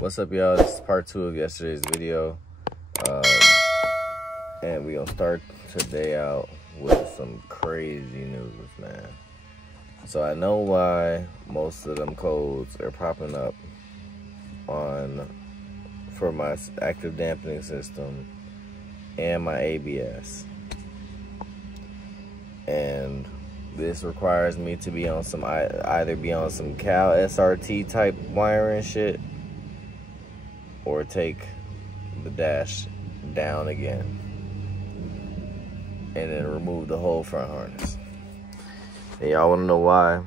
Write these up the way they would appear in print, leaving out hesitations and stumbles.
What's up, y'all? This is part 2 of yesterday's video. And we gonna start today out with some crazy news, man. So I know why most of them codes are popping up for my active dampening system and my ABS. And this requires me to be on some, either be on some Cal SRT type wiring shit, or take the dash down again and then remove the whole front harness. And y'all wanna know why?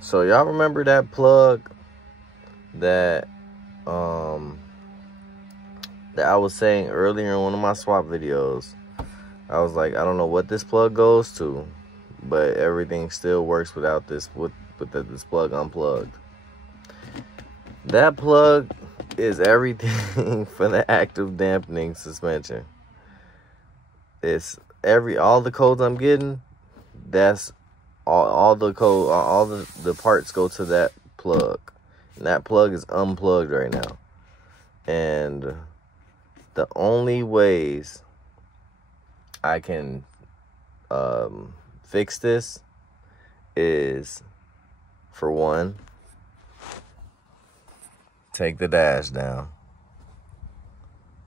So y'all remember that plug that that I was saying earlier in one of my swap videos? I was like, I don't know what this plug goes to, but everything still works without this, with this plug unplugged. That plug is everything for the active dampening suspension. It's all the codes I'm getting, that's all the code, all the parts go to that plug. And that plug is unplugged right now. And the only ways I can fix this is, for one, take the dash down.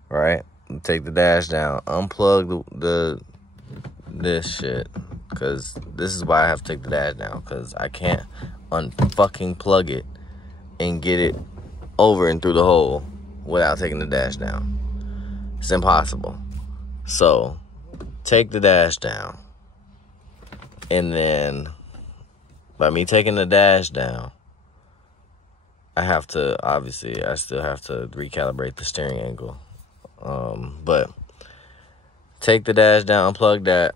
Right? Take the dash down. Unplug this shit. Because this is why I have to take the dash down. Because I can't unfucking plug it and get it over and through the hole without taking the dash down. It's impossible. So, take the dash down. And then, by me taking the dash down, I have to, obviously, I still have to recalibrate the steering angle. But take the dash down, unplug that,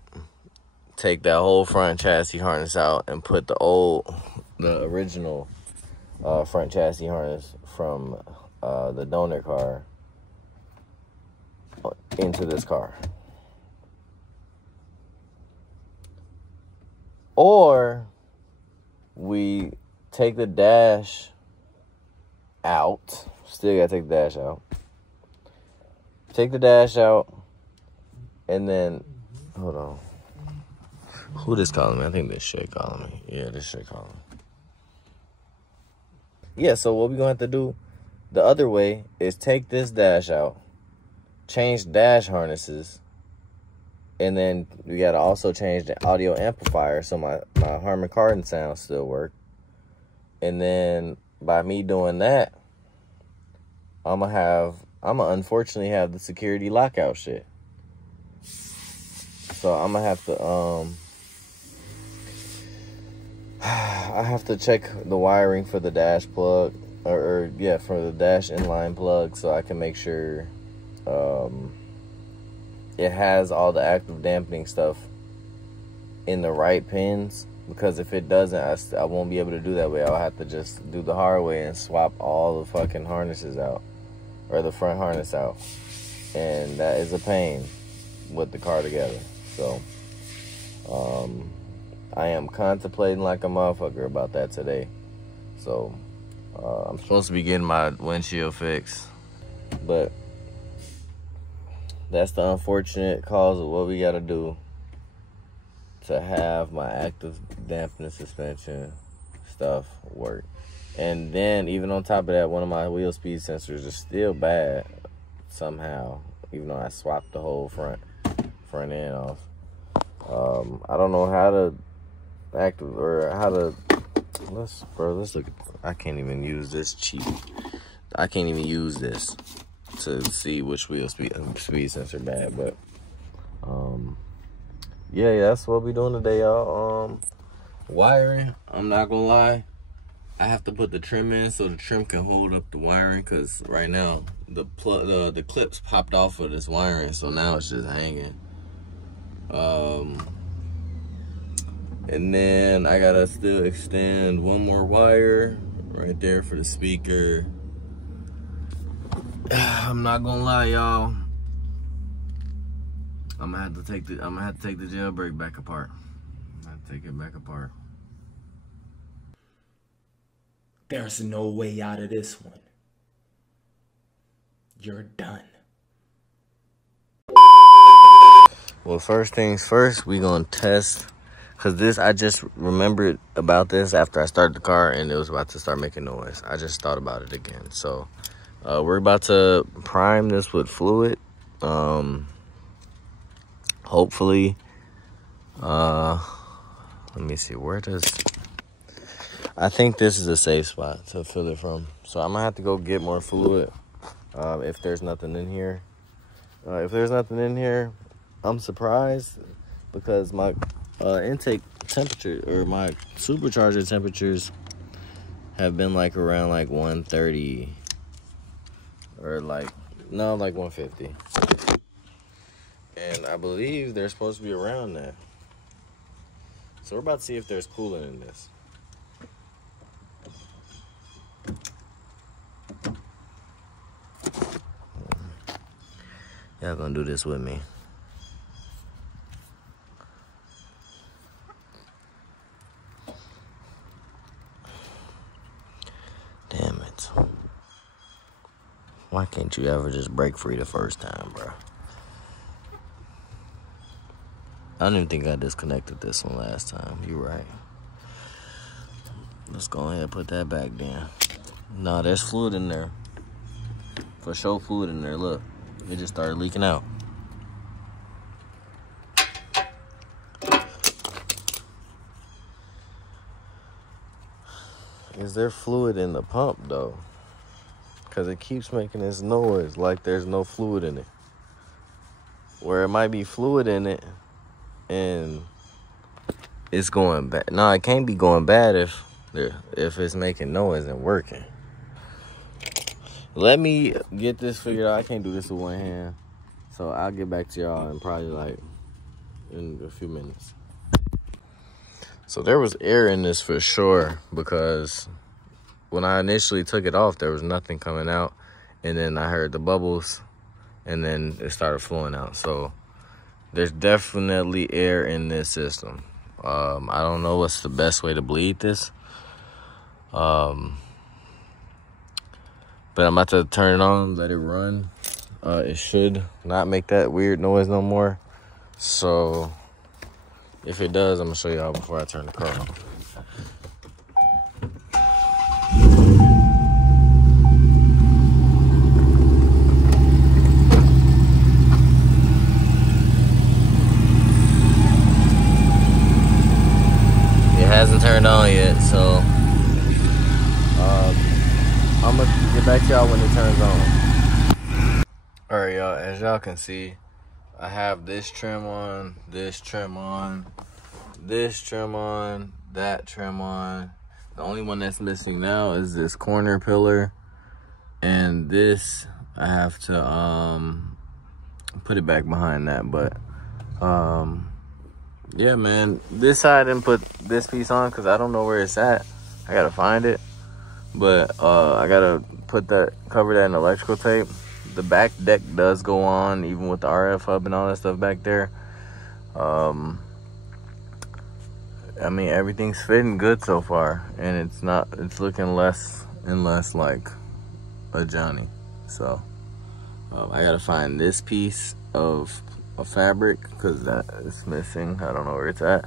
take that whole front chassis harness out, and put the original front chassis harness from the donor car into this car. Or we take the dash out. Still gotta take the dash out. Take the dash out, and then, hold on. Who this calling me? I think this shit calling me. Yeah, this shit calling me. Yeah, so what we gonna have to do the other way is take this dash out, change dash harnesses, and then we gotta also change the audio amplifier so my Harman Kardon sound still work. And then by me doing that, I'ma unfortunately have the security lockout shit. So I'ma have to I have to check the wiring for the dash plug, or yeah, for the dash inline plug, so I can make sure it has all the active dampening stuff in the right pins. Because if it doesn't, I won't be able to do that way. I'll have to just do the hard way and swap all the fucking harnesses out, or the front harness out, and that is a pain with the car together. So I am contemplating like a motherfucker about that today. So I'm supposed to be getting my windshield fixed, but that's the unfortunate cause of what we gotta do to have my active dampening suspension stuff work. And then, even on top of that, one of my wheel speed sensors is still bad somehow, even though I swapped the whole front end off. I don't know how to let's look at, I can't even use this cheap. I can't even use this to see which wheel speed sensor bad, but yeah, that's what we doing today, y'all. Wiring, I'm not gonna lie, I have to put the trim in so the trim can hold up the wiring, because right now the clips popped off of this wiring, so now it's just hanging. And then I gotta still extend one more wire right there for the speaker. I'm not gonna lie, y'all, I'm gonna have to take the jailbreak back apart. I'm gonna have to take it back apart. There's no way out of this one. You're done. Well, first things first, we gonna test, cause this, I just remembered about this after I started the car and it was about to start making noise. I just thought about it again. So we're about to prime this with fluid. Hopefully, let me see, where does, I think this is a safe spot to fill it from. So I'm gonna have to go get more fluid if there's nothing in here. If there's nothing in here, I'm surprised because my intake temperature, or my supercharger temperatures, have been like around like 130 or like 150. And I believe they're supposed to be around that. So we're about to see if there's coolant in this. Y'all gonna do this with me. Damn it. Why can't you ever just break free the first time, bro? I don't even think I disconnected this one last time. You're right. Let's go ahead and put that back down. Nah, there's fluid in there. For sure, fluid in there. Look, it just started leaking out. Is there fluid in the pump, though? Because it keeps making this noise like there's no fluid in it. Where it might be fluid in it and it's going bad. No, it can't be going bad if it's making noise and working. Let me get this figured out. I can't do this with one hand. So I'll get back to y'all in probably like in a few minutes. So there was air in this for sure, because when I initially took it off, there was nothing coming out. And then I heard the bubbles and then it started flowing out. So there's definitely air in this system. I don't know what's the best way to bleed this. But I'm about to turn it on, let it run. It should not make that weird noise no more. So if it does, I'm gonna show y'all before I turn the car on. It hasn't turned on yet, so I'm gonna get back to y'all when it turns on. All right, y'all, as y'all can see, I have this trim on, this trim on, this trim on, that trim on. The only one that's missing now is this corner pillar, and this I have to put it back behind that. But yeah, man, this side I didn't put this piece on because I don't know where it's at. I gotta find it, but I gotta cover that in electrical tape. The back deck does go on, even with the RF hub and all that stuff back there. I mean, everything's fitting good so far, and it's looking less and less like a Johnny. So I gotta find this piece of fabric because that is missing. I don't know where it's at.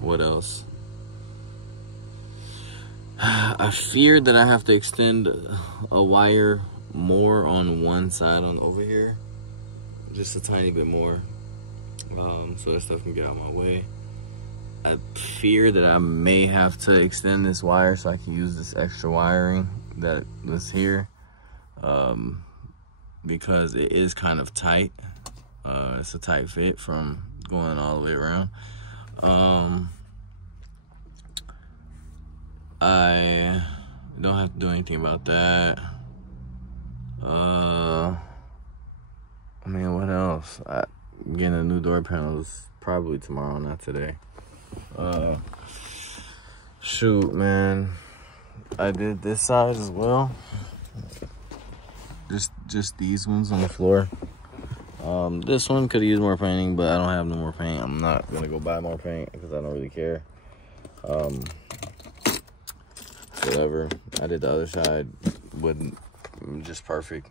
What else? I fear that I have to extend a wire more on one side over here, just a tiny bit more, so that stuff can get out of my way. I fear that I may have to extend this wire so I can use this extra wiring that's here, because it is kind of tight. It's a tight fit from going all the way around. I don't have to do anything about that. I mean, what else? Getting a new door panel is probably tomorrow, not today. Shoot, man. I did this side as well. Just these ones on the floor. This one could use more painting, but I don't have no more paint. I'm not gonna go buy more paint because I don't really care. Whatever. I did the other side with just perfect.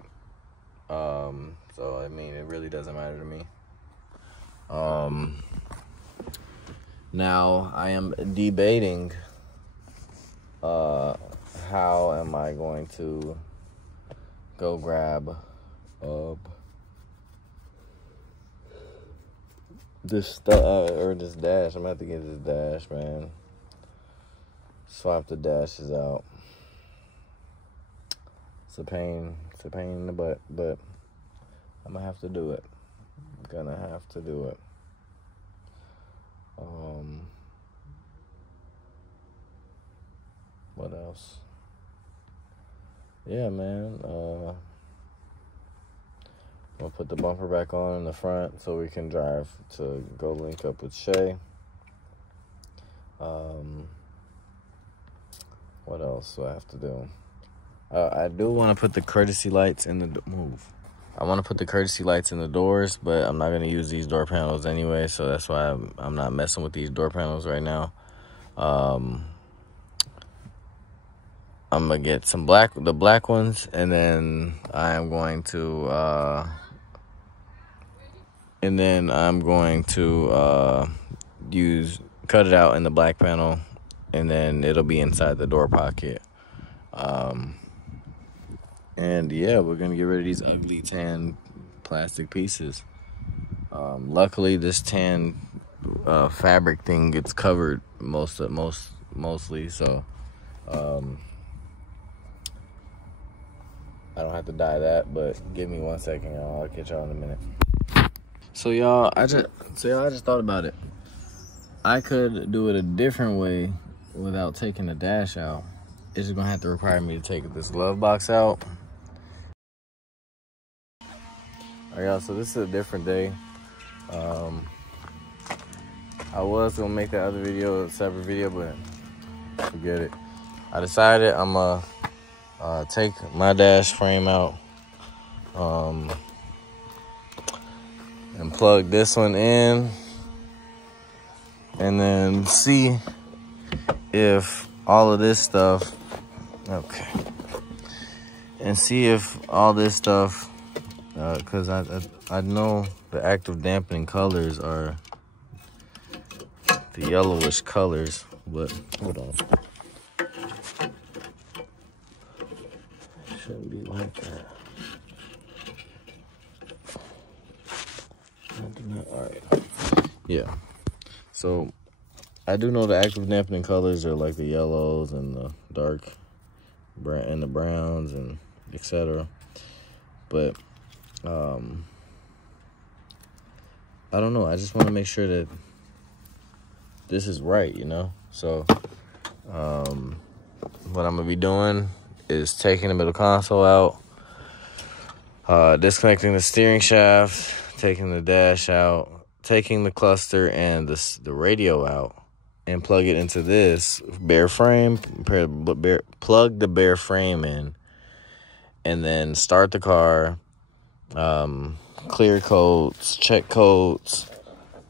So I mean, it really doesn't matter to me. Now I am debating how am I going to go grab this stuff or this dash. I'm gonna have to get this dash, man. Swap the dashes out. It's a pain in the butt, but I'm gonna have to do it. Gonna have to do it. What else? Yeah, man. We'll put the bumper back on in the front so we can drive to go link up with Shay. What else do I have to do? I do want to put the courtesy lights in the I want to put the courtesy lights in the doors, but I'm not going to use these door panels anyway, so that's why I'm not messing with these door panels right now. I'm gonna get the black ones, and then I'm going to cut it out in the black panel, and then it'll be inside the door pocket. And yeah, we're gonna get rid of these ugly tan plastic pieces. Luckily, this tan fabric thing gets covered mostly, so I don't have to dye that. But give me 1 second, y'all. I'll catch y'all in a minute. So y'all, I just thought about it. I could do it a different way without taking the dash out. It's just gonna have to require me to take this glove box out. Alright, y'all, so this is a different day. I was gonna make that other video a separate video, but forget it. I decided I'm gonna take my dash frame out and plug this one in, and then see if all of this stuff, and see if all this stuff, because I know the active dampening colors are the yellowish colors, but hold on. Shouldn't be like that. All right. Yeah. So I do know the active dampening colors are like the yellows and the dark and the browns and etc. But I don't know. I just want to make sure that this is right, you know. So what I'm gonna be doing is taking the middle console out, disconnecting the steering shaft, taking the dash out, taking the cluster and the radio out, and plug it into this bare frame. Plug the bare frame in, and then start the car, clear codes, check codes,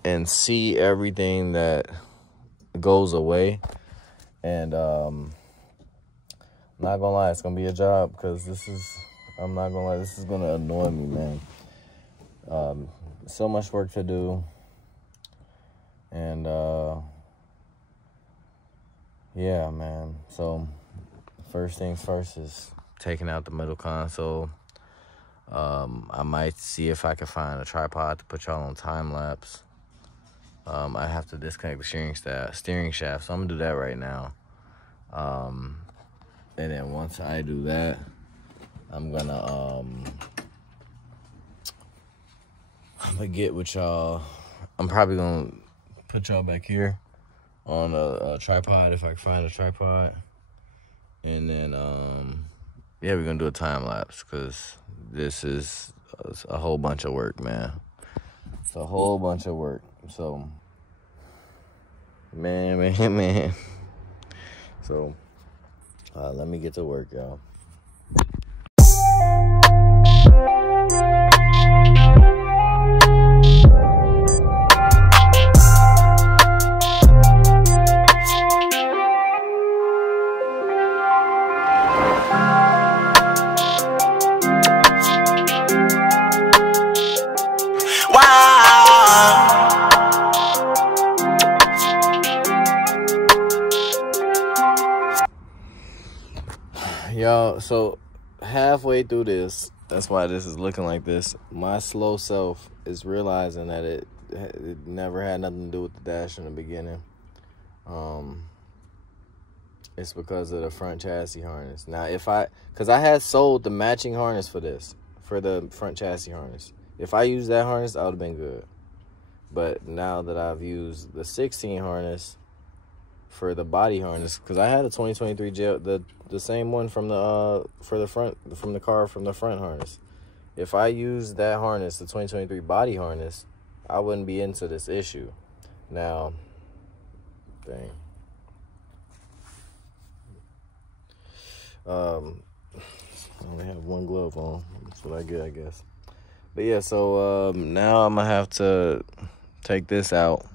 and see everything that goes away. And I'm not gonna lie, it's gonna be a job, because I'm not gonna lie, this is gonna annoy me, man. So much work to do, and yeah, man. So first things first is taking out the middle console. I might see if I can find a tripod to put y'all on time lapse. I have to disconnect the steering shaft, so I'm gonna do that right now. And then once I do that, I'm gonna get with y'all. I'm probably gonna put y'all back here on a tripod if I can find a tripod, and then yeah, we're gonna do a time lapse, because this is a whole bunch of work, man. It's a whole bunch of work. So man. So let me get to work, y'all. Y'all, so halfway through this, that's why this is looking like this. My slow self is realizing that it never had nothing to do with the dash in the beginning. It's because of the front chassis harness. Now, because I had sold the matching harness for this, for the front chassis harness. If I used that harness, I would have been good. But now that I've used the 16 harness for the body harness, because I had a 2023 the same one from the from the front harness. If I used that harness, the 2023 body harness, I wouldn't be into this issue. Now, dang. I only have one glove on. That's what I get, I guess. But yeah, so now I'm gonna have to take this out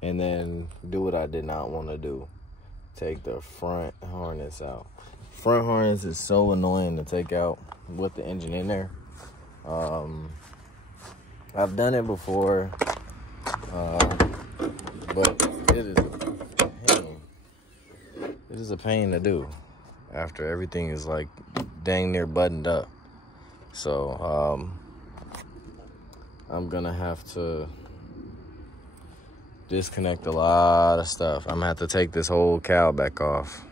and then do what I did not want to do. Take the front harness out. Front harness is so annoying to take out with the engine in there. I've done it before, but it is a pain. It is a pain to do after everything is like dang near buttoned up. So I'm gonna have to disconnect a lot of stuff. I'm gonna have to take this whole cowl back off.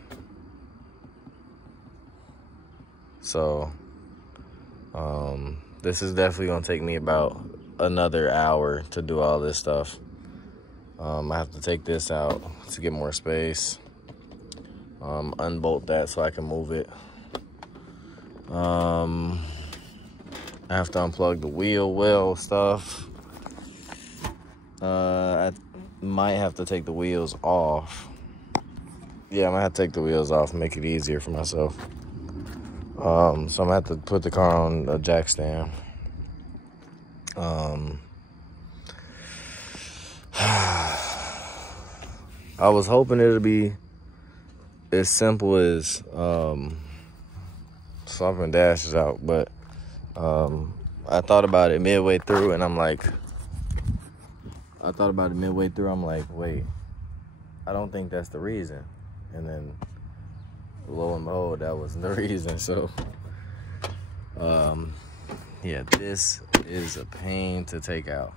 So this is definitely gonna take me about another hour to do all this stuff. I have to take this out to get more space. Unbolt that so I can move it. I have to unplug the wheel well stuff. I might have to take the wheels off. Yeah, I'm gonna have to take the wheels off and make it easier for myself. So I'm gonna have to put the car on a jack stand. I was hoping it would be as simple as swapping dashes out, but I thought about it midway through, and I'm like, wait, I don't think that's the reason. And then lo and behold, that wasn't the reason. So yeah, this is a pain to take out.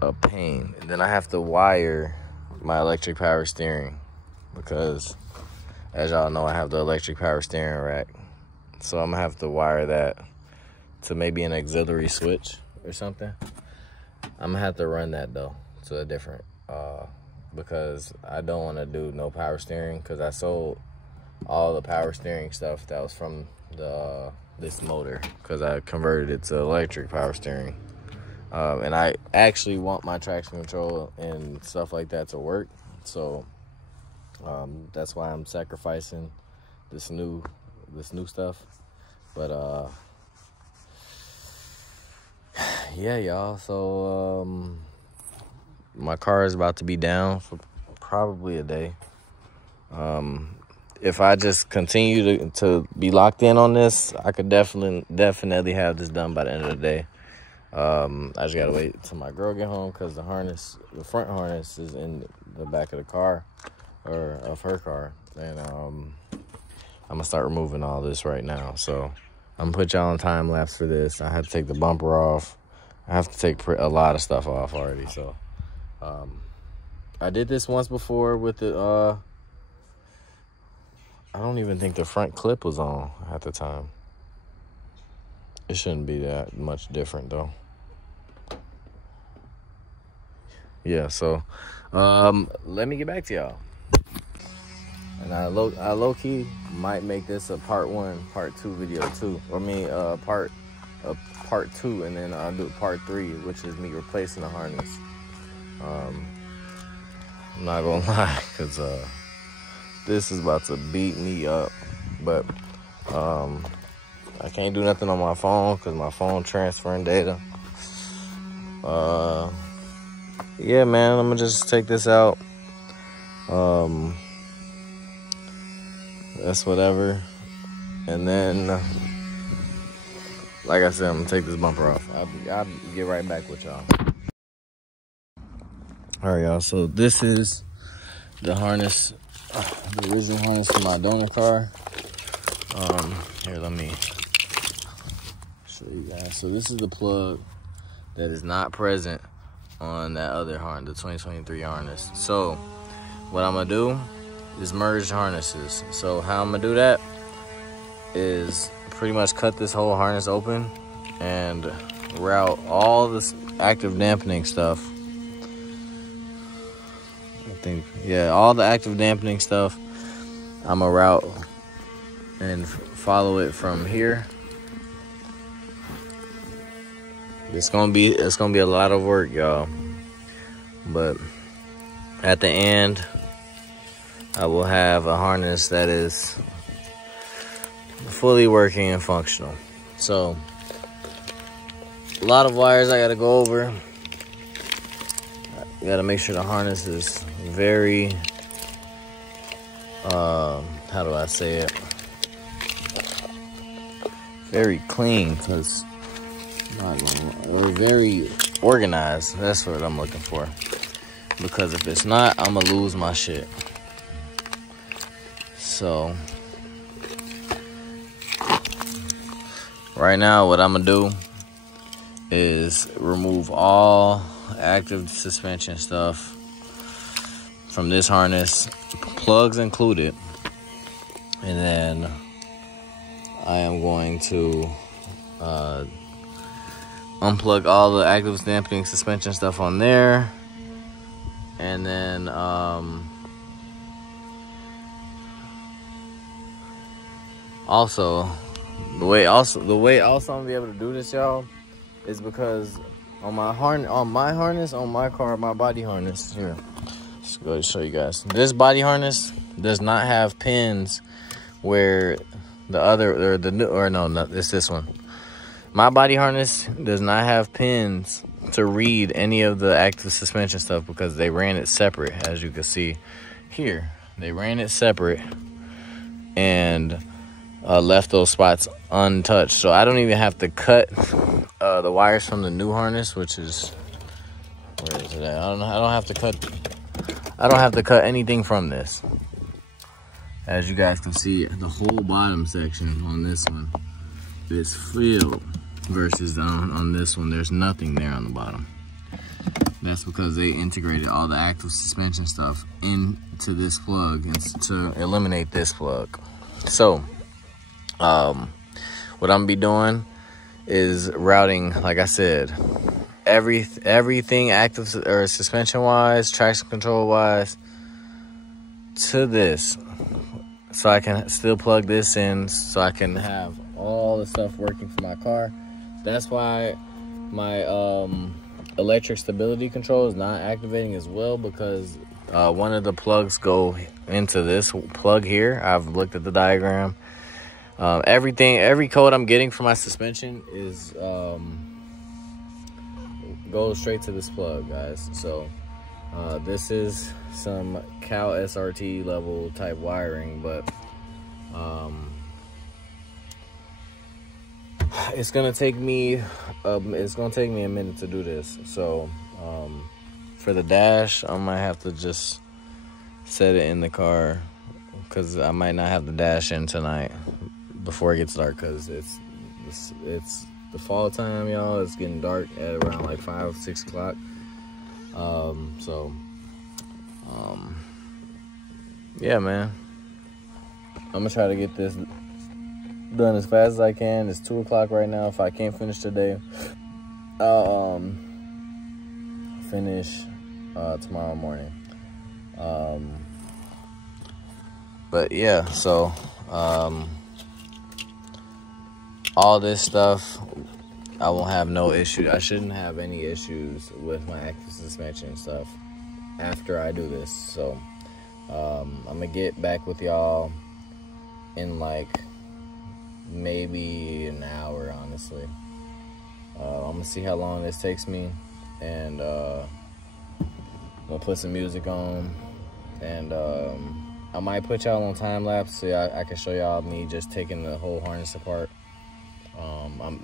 A pain. And then I have to wire my electric power steering, because as y'all know, I have the electric power steering rack. So I'm gonna have to wire that to maybe an auxiliary switch or something. I'm gonna have to run that though to a different, because I don't want to do no power steering, because I sold all the power steering stuff that was from this motor, because I converted it to electric power steering. And I actually want my traction control and stuff like that to work. So that's why I'm sacrificing this new stuff. But yeah, y'all. So my car is about to be down for probably a day. If I just continue to be locked in on this, I could definitely have this done by the end of the day. I just gotta wait till my girl get home, because the front harness is in the back of the car, or of her car. And I'm gonna start removing all this right now. So I'm gonna put y'all on time lapse for this. I have to take the bumper off. I have to take a lot of stuff off already. So I did this once before with the I don't even think the front clip was on at the time. It shouldn't be that much different though. Yeah, so let me get back to y'all. And I low-key might make this a part 1, part 2 video too. Or part 2, and then I'll do part 3, which is me replacing the harness. I'm not gonna lie, because this is about to beat me up. But I can't do nothing on my phone, because my phone transferring data. Yeah, man, I'm gonna just take this out. That's whatever. And then, like I said, I'm gonna take this bumper off. I'll get right back with y'all. All right, y'all. So this is the harness the original harness for my donor car. Here, let me show you guys. So this is the plug that is not present on that other harness, the 2023 harness. So what I'm gonna do is merge harnesses. So how I'm gonna do that is pretty much cut this whole harness open and route all this active dampening stuff. All the active dampening stuff I'm gonna route and follow it from here. It's gonna be a lot of work, y'all, but at the end I will have a harness that is fully working and functional. So a lot of wires I gotta go over. You gotta make sure the harness is very, how do I say it? Very clean, because or very organized. That's what I'm looking for. Because if it's not, I'm gonna lose my shit. So right now, what I'm gonna do is remove all active suspension stuff from this harness, plugs included, and then I am going to unplug all the active dampening suspension stuff on there, and then also the way I'm gonna be able to do this, y'all, is because on my car, my body harness here. Let's go show you guys. This body harness does not have pins where the other, it's this one. My body harness does not have pins to read any of the active suspension stuff because they ran it separate, as you can see here. They ran it separate and left those spots untouched. So I don't even have to cut the wires from the new harness, which is, where is it at? I don't have to cut anything from this. As you guys can see, the whole bottom section on this one is filled, versus on this one, there's nothing there on the bottom. That's because they integrated all the active suspension stuff into this plug and to eliminate this plug. So what I'm gonna be doing is routing, like I said, everything active or suspension wise, traction control wise, to this, so I can still plug this in, so I can have all the stuff working for my car. That's why my electric stability control is not activating as well, because one of the plugs go into this plug here. I've looked at the diagram. Every code I'm getting for my suspension is goes straight to this plug, guys. So this is some Cal SRT level type wiring, but it's gonna take me a minute to do this. So for the dash, I might have to just set it in the car, because I might not have the dash in tonight before it gets dark, because it's the fall time, y'all. It's getting dark at around like 5 or 6 o'clock. Yeah, man, I'm gonna try to get this done as fast as I can. It's 2 o'clock right now. If I can't finish today, I'll finish tomorrow morning. But yeah, so all this stuff, I won't have no issue. I shouldn't have any issues with my active suspension stuff after I do this. So I'm gonna get back with y'all in like maybe an hour, honestly. I'm gonna see how long this takes me, and I'm gonna put some music on, and I might put y'all on time lapse so I can show y'all me just taking the whole harness apart.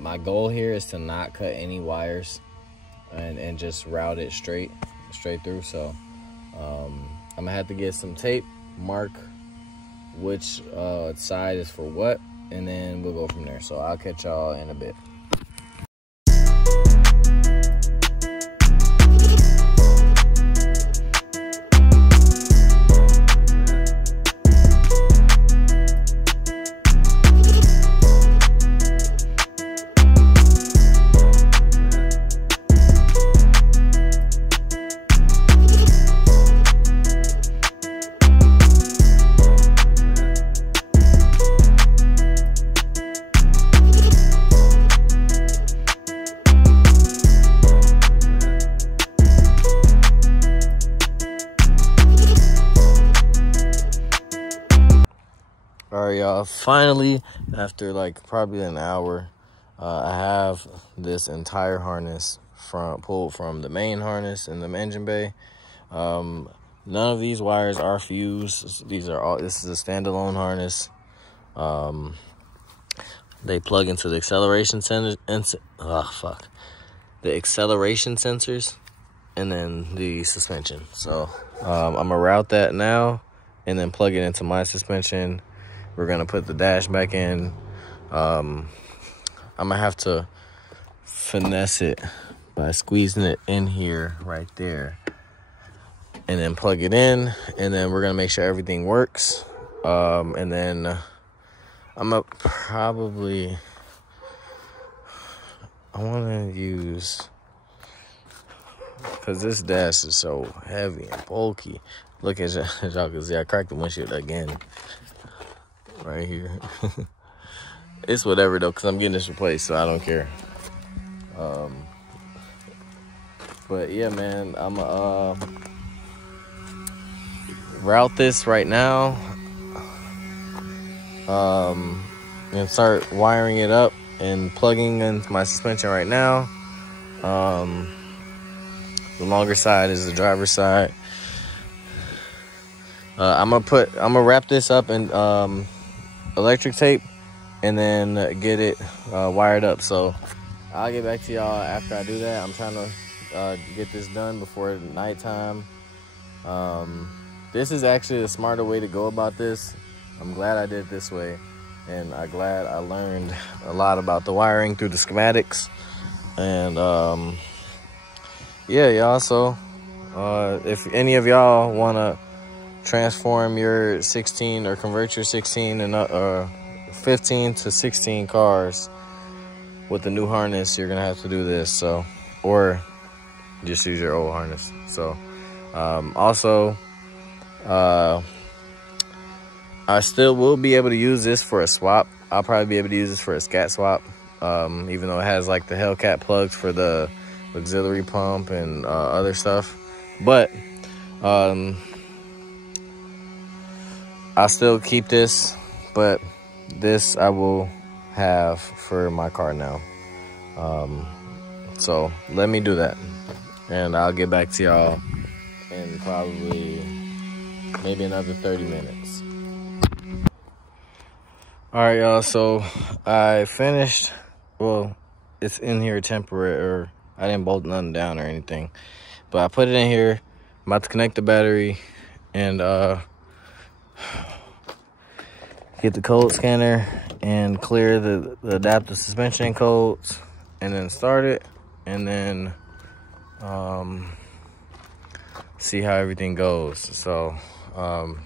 My goal here is to not cut any wires and just route it straight through. So I'm gonna have to get some tape mark which side is for what, and then we'll go from there. So I'll catch y'all in a bit. Alright, y'all, finally, after like probably an hour, I have this entire harness pulled from the main harness in the engine bay. None of these wires are fused. This is a standalone harness. They plug into the acceleration the acceleration sensors and then the suspension. So I'm gonna route that now and then plug it into my suspension. We're gonna put the dash back in. I'm gonna have to finesse it by squeezing it in here right there and then plug it in, and then we're gonna make sure everything works. And then I'm gonna probably, I wanna use, because this dash is so heavy and bulky. Look, as y'all can see, I cracked the windshield again right here. It's whatever though, because I'm getting this replaced, so I don't care. But yeah, man, I'm route this right now, and start wiring it up and plugging into my suspension right now. The longer side is the driver's side. I'm gonna wrap this up in electric tape and then get it wired up. So I'll get back to y'all after I do that. I'm trying to get this done before nighttime. This is actually a smarter way to go about this. I'm glad I did it this way, and I'm glad I learned a lot about the wiring through the schematics. And yeah, y'all, so if any of y'all want to transform your 16 or convert your 16 and 15 to 16 cars with the new harness, you're gonna have to do this. So, or just use your old harness. So also I still will be able to use this for a swap. I'll probably be able to use this for a scat swap, even though it has like the Hellcat plugs for the auxiliary pump and other stuff. But I'll still keep this, but this I will have for my car now. So let me do that, and I'll get back to y'all in probably maybe another 30 minutes. All right, y'all, so I finished. Well, it's in here temporary, or I didn't bolt nothing down or anything, but I put it in here. I'm about to connect the battery and get the code scanner and clear the adaptive suspension codes, and then start it, and then see how everything goes. So I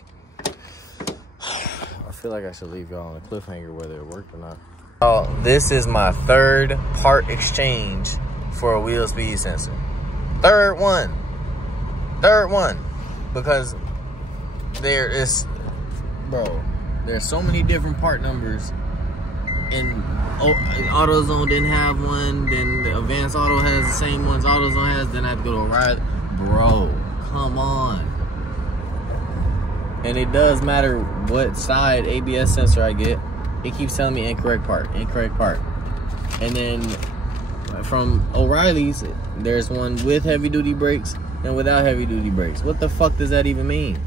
feel like I should leave y'all on a cliffhanger whether it worked or not. Oh, this is my third part exchange for a wheel speed sensor. Third one, because there is, bro, there's so many different part numbers, and AutoZone didn't have one, then the Advanced Auto has the same ones AutoZone has, then I have to go to O'Reilly. Bro, come on. And it does matter what side ABS sensor I get, it keeps telling me incorrect part. And then from O'Reilly's, there's one with heavy duty brakes and without heavy duty brakes. What the fuck does that even mean?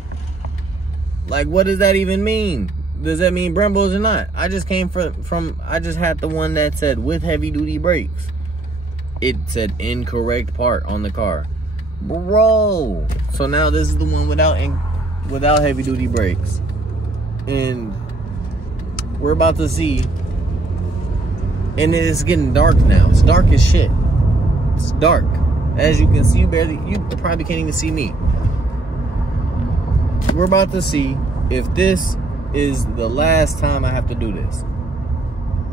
Like, what does that even mean? Does that mean Brembos or not? I just came from I just had the one that said with heavy duty brakes. It said incorrect part on the car. Bro. So now this is the one without without heavy duty brakes. And we're about to see, and it's getting dark now. It's dark as shit. It's dark. As you can see, you probably can't even see me. We're about to see if this is the last time I have to do this.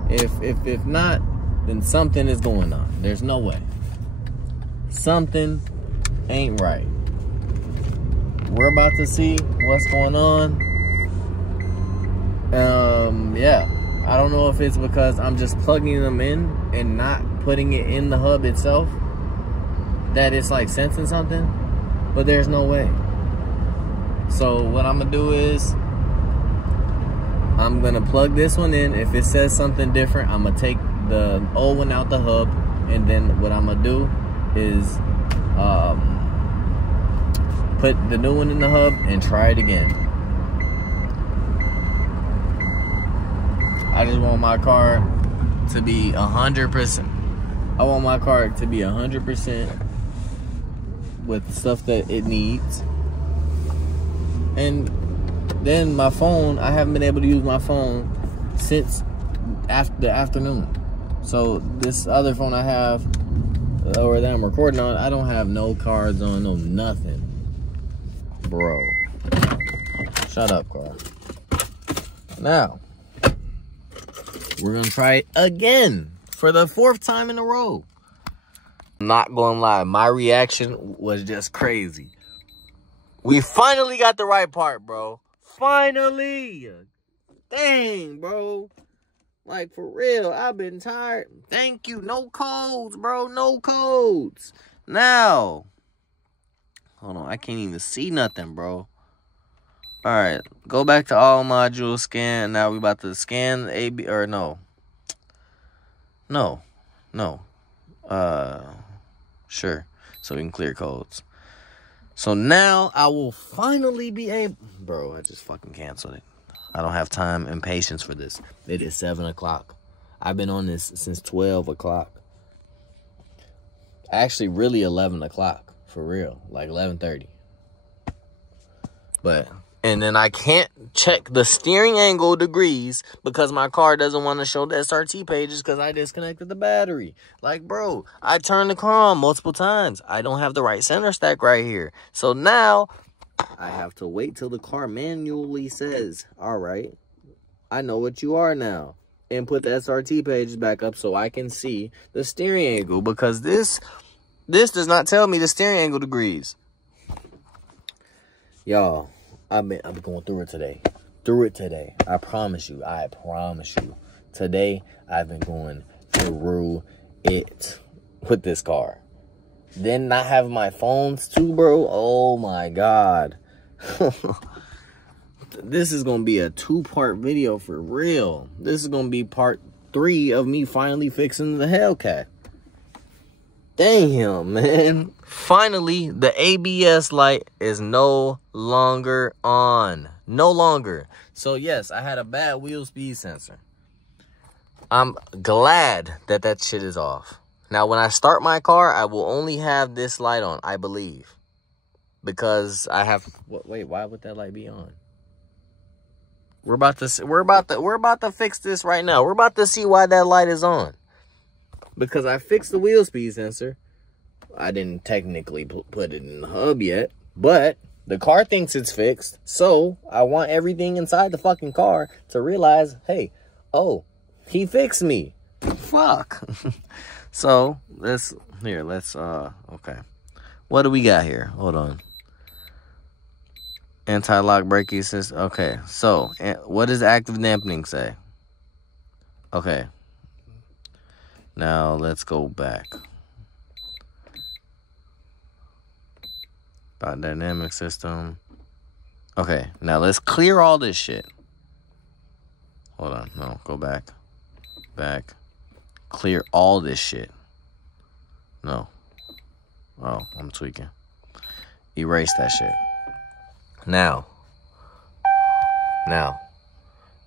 If not, then something is going on. There's no way. Something ain't right. We're about to see what's going on. Yeah. I don't know if it's because I'm just plugging them in and not putting it in the hub itself, that it's like sensing something, but there's no way. So what I'm gonna do is I'm gonna plug this one in. If it says something different, I'm gonna take the old one out the hub, and then what I'm gonna do is put the new one in the hub and try it again. I just want my car to be 100%. I want my car to be 100% with the stuff that it needs. And then my phone, I haven't been able to use my phone since after the afternoon. So this other phone I have, or that I'm recording on, I don't have no cards on, no nothing. Bro. Shut up, car. Now, we're gonna try it again for the 4th time in a row. I'm not gonna lie, my reaction was just crazy. We finally got the right part, bro. Finally. Dang, bro. Like, for real, I've been tired. Thank you. No codes, bro. No codes. Now. Hold on. I can't even see nothing, bro. All right. Go back to all module scan. Now we about to scan the AB. Or no. No. Sure. So we can clear codes. So now I will finally be able... Bro, I just fucking canceled it. I don't have time and patience for this. It is 7 o'clock. I've been on this since 12 o'clock. Actually, really 11 o'clock. For real. Like 11:30. But... And then I can't check the steering angle degrees because my car doesn't want to show the SRT pages because I disconnected the battery. Like, bro, I turned the car on multiple times. I don't have the right center stack right here. So now I have to wait till the car manually says, all right, I know what you are now. And put the SRT pages back up so I can see the steering angle, because this does not tell me the steering angle degrees. Y'all. I've been going through it today. I promise you. Today, I've been going through it with this car. Then not having my phones too, bro. Oh my God. This is going to be a 2-part video for real. This is going to be part 3 of me finally fixing the Hellcat. Damn, man. Finally, the ABS light is no longer on. No longer. So, yes, I had a bad wheel speed sensor. I'm glad that that shit is off. Now, when I start my car, I will only have this light on, I believe. Because I have... Wait, why would that light be on? We're about to fix this right now. We're about to see why that light is on. Because I fixed the wheel speed sensor. I didn't technically put it in the hub yet. But the car thinks it's fixed. So I want everything inside the fucking car to realize, hey, oh, he fixed me. Fuck. So okay. What do we got here? Hold on. Anti-lock braking system. Okay. So what does active dampening say? Okay. Now, let's go back. Dynamic system. Okay, now let's clear all this shit. Hold on, no, go back. Back. Clear all this shit. No. Oh, I'm tweaking. Erase that shit. Now,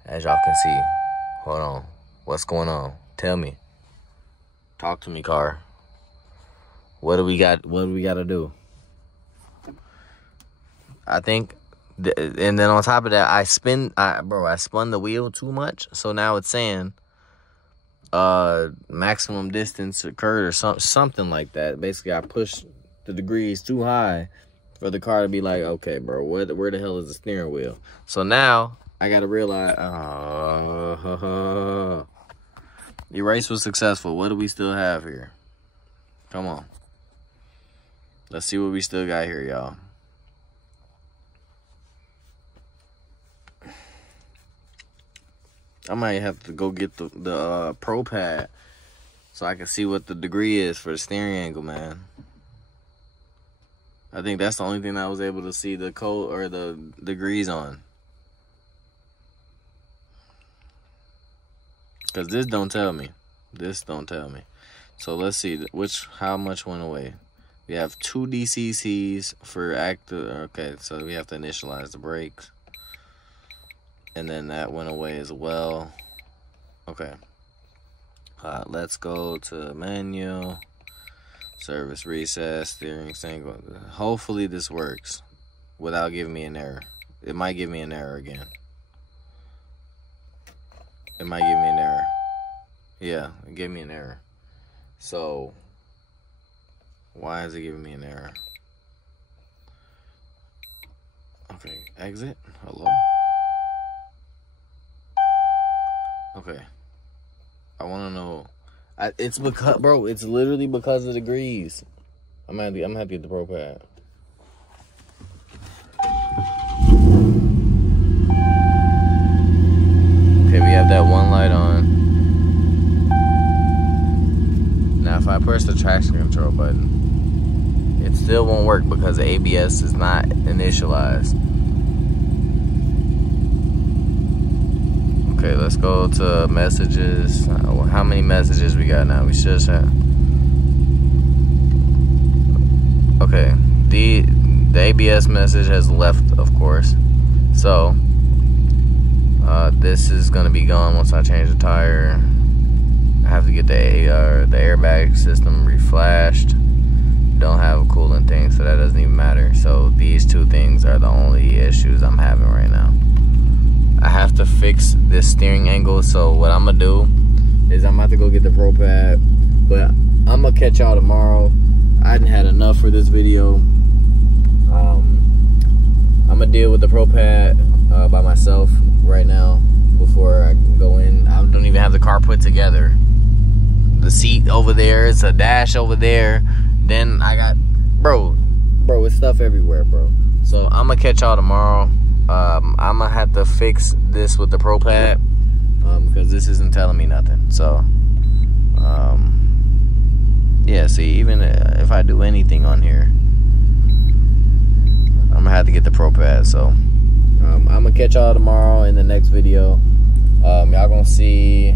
as y'all can see, hold on. What's going on? Tell me. Talk to me, car. What do we got? What do we got to do? I think And then on top of that, I spun the wheel too much. So now it's saying maximum distance occurred or something like that. Basically, I pushed the degrees too high for the car to be like, okay, bro, where the hell is the steering wheel? So now I gotta realize, the race was successful. What do we still have here? Come on. Let's see what we still got here, y'all. I might have to go get the Pro Pad so I can see what the degree is for the steering angle, man. I think that's the only thing I was able to see the code or the degrees on. Because this don't tell me. This don't tell me. So let's see how much went away. We have 2 DCCs for active. Okay, so we have to initialize the brakes. And then that went away as well. Okay. Let's go to menu. Service reset, steering single. Hopefully this works without giving me an error. It might give me an error again. It might give me an error. Yeah, it gave me an error. So, why is it giving me an error? Okay, exit. Hello? Okay. I want to know. It's because, bro, it's literally because of the degrees. I'm happy to get the Pro Pad. Okay, we have that one light on. Now, if I press the traction control button, it still won't work because the ABS is not initialized. Okay, let's go to messages. How many messages we got now? We should have. Okay, the ABS message has left, of course. So this is gonna be gone once I change the tire. I have to get the airbag system reflashed. Don't have a coolant thing, so that doesn't even matter. So these two things are the only issues I'm having right now. I have to fix this steering angle, so what I'm gonna do is I'm about to go get the Pro Pad, but I'm gonna catch y'all tomorrow. I done had enough for this video. I'm gonna deal with the Pro Pad by myself right now before I go in. I don't even have the car put together. The seat over there, it's a dash over there. Then I got, bro, it's stuff everywhere, bro. So I'm gonna catch y'all tomorrow. I'm gonna have to fix this with the Pro Pad because this isn't telling me nothing. So yeah, see, even if I do anything on here, I'm gonna have to get the Pro Pad. So I'm gonna catch y'all tomorrow in the next video. Y'all gonna see